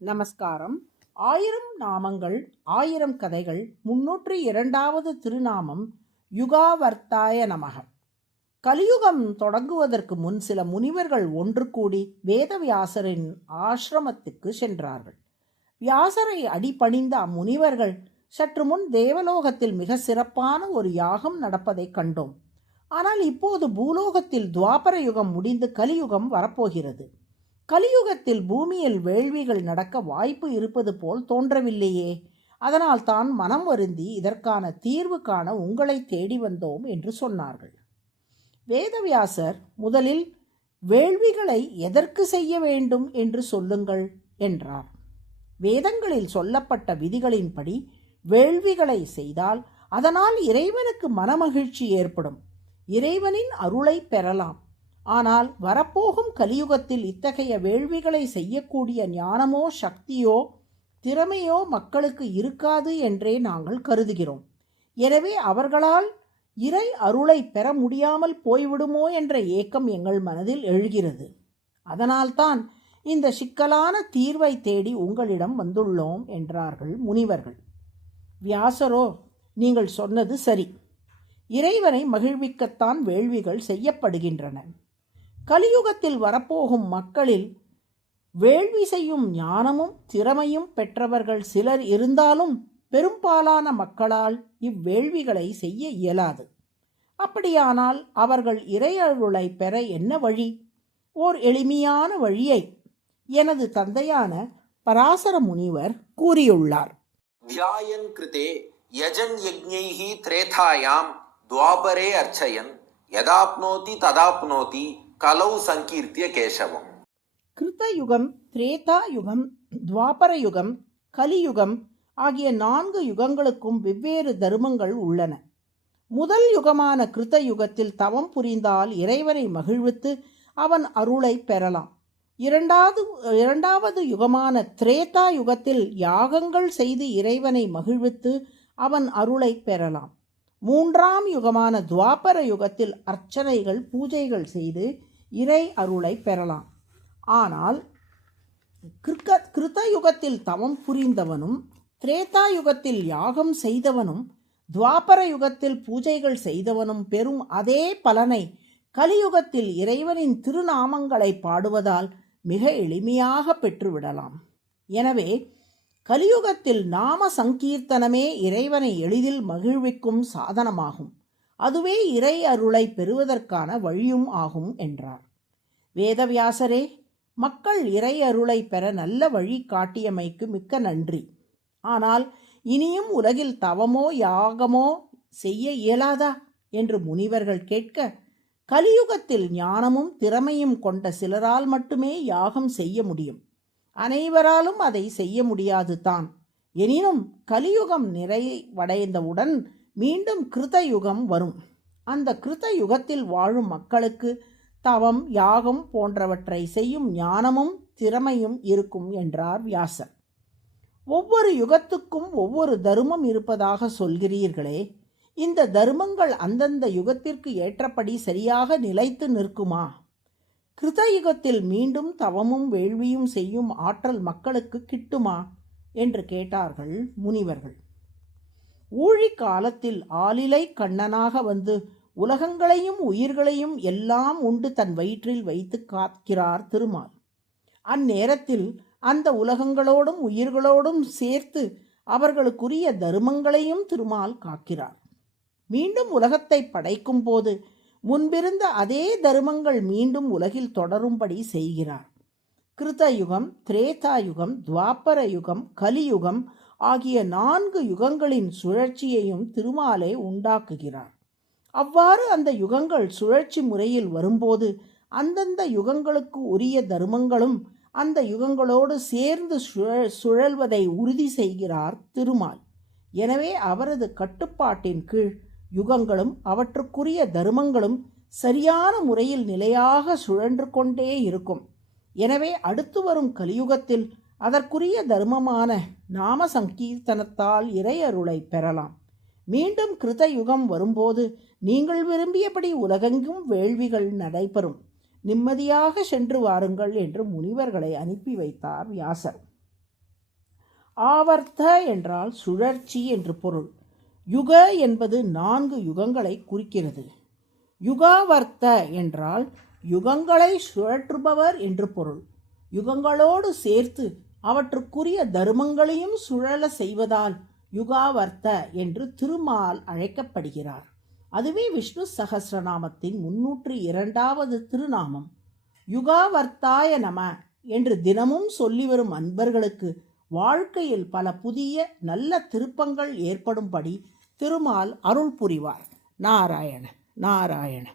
நமஸ்காரம். 1000 நாமங்கள் 1000 கதைகள் 302வது திருநாமம் யுகாவர்த்தாய நமக. கலியுகம் தொடங்குவதற்கு முன் சில முனிவர்கள் ஒன்று கூடி வேதவியாசரின் ஆசிரமத்துக்கு சென்றார்கள். வியாசரை அடிபணிந்த அம்முனிவர்கள் சற்று முன் தேவலோகத்தில் மிக சிறப்பான ஒரு யாகம் நடப்பதை கண்டோம். ஆனால் இப்போது பூலோகத்தில் துவாபர யுகம் முடிந்து கலியுகம் வரப்போகிறது. கலியுகத்தில் பூமியில் வேள்விகள் நடக்க வாய்ப்பு இருப்பது போல் தோன்றவில்லையே. அதனால் தான் மனம் வருந்தி இதற்கான தீர்வு காண உங்களை தேடி வந்தோம் என்று சொன்னார்கள். வேதவியாசர் முதலில் வேள்விகளை எதற்கு செய்ய வேண்டும் என்று சொல்லுங்கள் என்றார். வேதங்களில் சொல்லப்பட்ட விதிகளின்படி வேள்விகளை செய்தால் அதனால் இறைவனுக்கு மனமகிழ்ச்சி ஏற்படும், இறைவனின் அருளை பெறலாம். ஆனால் வரப்போகும் கலியுகத்தில் இத்தகைய வேள்விகளை செய்யக்கூடிய ஞானமோ சக்தியோ திறமையோ மக்களுக்கு இருக்காது என்றே நாங்கள் கருதுகிறோம். எனவே அவர்களால் இறை அருளை பெற முடியாமல் போய்விடுமோ என்ற ஏக்கம் எங்கள் மனதில் எழுகிறது. அதனால்தான் இந்த சிக்கலான தீர்வை தேடி உங்களிடம் வந்துள்ளோம் என்றார்கள் முனிவர்கள். வியாசரோ, நீங்கள் சொன்னது சரி. இறைவனை மகிழ்விக்கத்தான் வேள்விகள் செய்யப்படுகின்றன. கலியுகத்தில் வரப்போகும் மக்களில் வேள்வி செய்யும் ஞானமும் திறமையும் பெற்றவர்கள் சிலர் இருந்தாலும் பெரும்பாலான மக்களால் இவ்வேள்விகளை செய்ய இயலாது. அப்படியானால் அவர்கள் இறையருளை பெற என்ன வழி? ஓர் எளிமையான வழியை எனது தந்தையான பராசர முனிவர் கூறியுள்ளார். தியாயன் கிருதே யஜன் யஜ்ஞைஹி த்ரேதாயாம் துவாபரே அர்ச்சயன் யதாப்னோதி ததாப்னோதி கலௌ சங்கீர்த்திய கேசவம். கிருதயுகம், திரேதா யுகம், துவாபர யுகம், கலியுகம் ஆகிய 4 யுகங்களுக்கும் வெவ்வேறு தர்மங்கள் உள்ளன. முதல் யுகமான கிருத யுகத்தில் தவம் புரிந்தால் இறைவனை மகிழ்வித்து அவன் அருளை பெறலாம். இரண்டாவது யுகமான திரேதா யுகத்தில் யாகங்கள் செய்து இறைவனை மகிழ்வித்து அவன் அருளை பெறலாம். 3ஆம் யுகமான துவாபர யுகத்தில் அர்ச்சனைகள் பூஜைகள் செய்து இறை அருளை பெறலாம். ஆனால் கிருத யுகத்தில் தவம் புரிந்தவனும் திரேதா யுகத்தில் யாகம் செய்தவனும் துவாபர யுகத்தில் பூஜைகள் செய்தவனும் பெறும் அதே பலனை கலியுகத்தில் இறைவனின் திருநாமங்களை பாடுவதால் மிக எளிமையாக பெற்றுவிடலாம். எனவே கலியுகத்தில் நாம சங்கீர்த்தனமே இறைவனை எளிதில் மகிழ்விக்கும் சாதனமாகும். அதுவே இறை அருளை பெறுவதற்கான வழியும் ஆகும் என்றார். வேதவியாசரே, மக்கள் இறை அருளை பெற நல்ல வழி காட்டியமைக்கு மிக்க நன்றி. ஆனால் இனியும் உலகில் தவமோ யாகமோ செய்ய இயலாதா என்று முனிவர்கள் கேட்க, கலியுகத்தில் ஞானமும் திறமையும் கொண்ட சிலரால் மட்டுமே யாகம் செய்ய முடியும். அனைவராலும் அதை செய்ய முடியாது தான். எனினும் கலியுகம் நிறைவடைந்தவுடன் மீண்டும் கிருத யுகம் வரும். அந்த கிருத யுகத்தில் வாழும் மக்களுக்கு தவம் யாகம் போன்றவற்றை செய்யும் ஞானமும் திறமையும் இருக்கும் என்றார் வியாசர். ஒவ்வொரு யுகத்துக்கும் ஒவ்வொரு தர்மம் இருப்பதாக சொல்கிறீர்களே, இந்த தர்மங்கள் அந்தந்த யுகத்திற்கு ஏற்றபடி சரியாக நிலைத்து நிற்குமா? கிருதயுகத்தில் மீண்டும் தவமும் வேள்வியும் செய்யும் ஆற்றல் மக்களுக்கு கிட்டுமா என்று கேட்டார்கள் முனிவர்கள். ஊழி காலத்தில் ஆலிலை கண்ணனாக வந்து உலகங்களையும் உயிர்களையும் எல்லாம் உண்டு தன் வயிற்றில் வைத்து காக்கிறார் திருமால். அந்நேரத்தில் அந்த உலகங்களோடும் உயிர்களோடும் சேர்த்து அவர்களுக்குரிய தர்மங்களையும் திருமால் காக்கிறார். மீண்டும் உலகத்தை படைக்கும் போது முன்பிருந்த அதே தர்மங்கள் மீண்டும் உலகில் தொடரும்படி செய்கிறார். கிருதயுகம், திரேதாயுகம், துவாபர யுகம், கலியுகம் ஆகிய 4 யுகங்களின் சுழற்சியையும் திருமாலே உண்டாக்குகிறார். அவ்வாறு அந்த யுகங்கள் சுழற்சி முறையில் வரும்போது அந்தந்த யுகங்களுக்கு உரிய தர்மங்களும் அந்த யுகங்களோடு சேர்ந்து சுழல்வதை உறுதி செய்கிறார் திருமால். எனவே அவரது கட்டுப்பாட்டின் கீழ் யுகங்களும் அவற்றுக்குரிய தர்மங்களும் சரியான முறையில் நிலையாக சுழன்று கொண்டே இருக்கும். எனவே அடுத்து வரும் கலியுகத்தில் அதற்குரிய தர்மமான நாம சங்கீர்த்தனத்தால் இறை அருளை பெறலாம். மீண்டும் கிருத யுகம் வரும்போது நீங்கள் விரும்பியபடி உலகெங்கும் வேள்விகள் நடைபெறும். நிம்மதியாக சென்று வாருங்கள் என்று முனிவர்களை அனுப்பி வைத்தார் வியாசர். ஆவர்த்த என்றால் சுழற்சி என்று பொருள். யுக என்பது 4 யுகங்களை குறிக்கிறது. யுகாவர்த்த என்றால் யுகங்களை சுழற்றுபவர் என்று பொருள். யுகங்களோடு சேர்த்து அவற்றுக்குரிய தர்மங்களையும் சுழல செய்வதால் யுகாவர்த்த என்று திருமால் அழைக்கப்படுகிறார். அதுவே விஷ்ணு சகஸ்ரநாமத்தின் 302வது திருநாமம். யுகாவர்த்தாய நம என்று தினமும் சொல்லி வரும் அன்பர்களுக்கு வாழ்க்கையில் பல புதிய நல்ல திருப்பங்கள் ஏற்படும்படி திருமால் அருள் புரிவார். நாராயண நாராயண.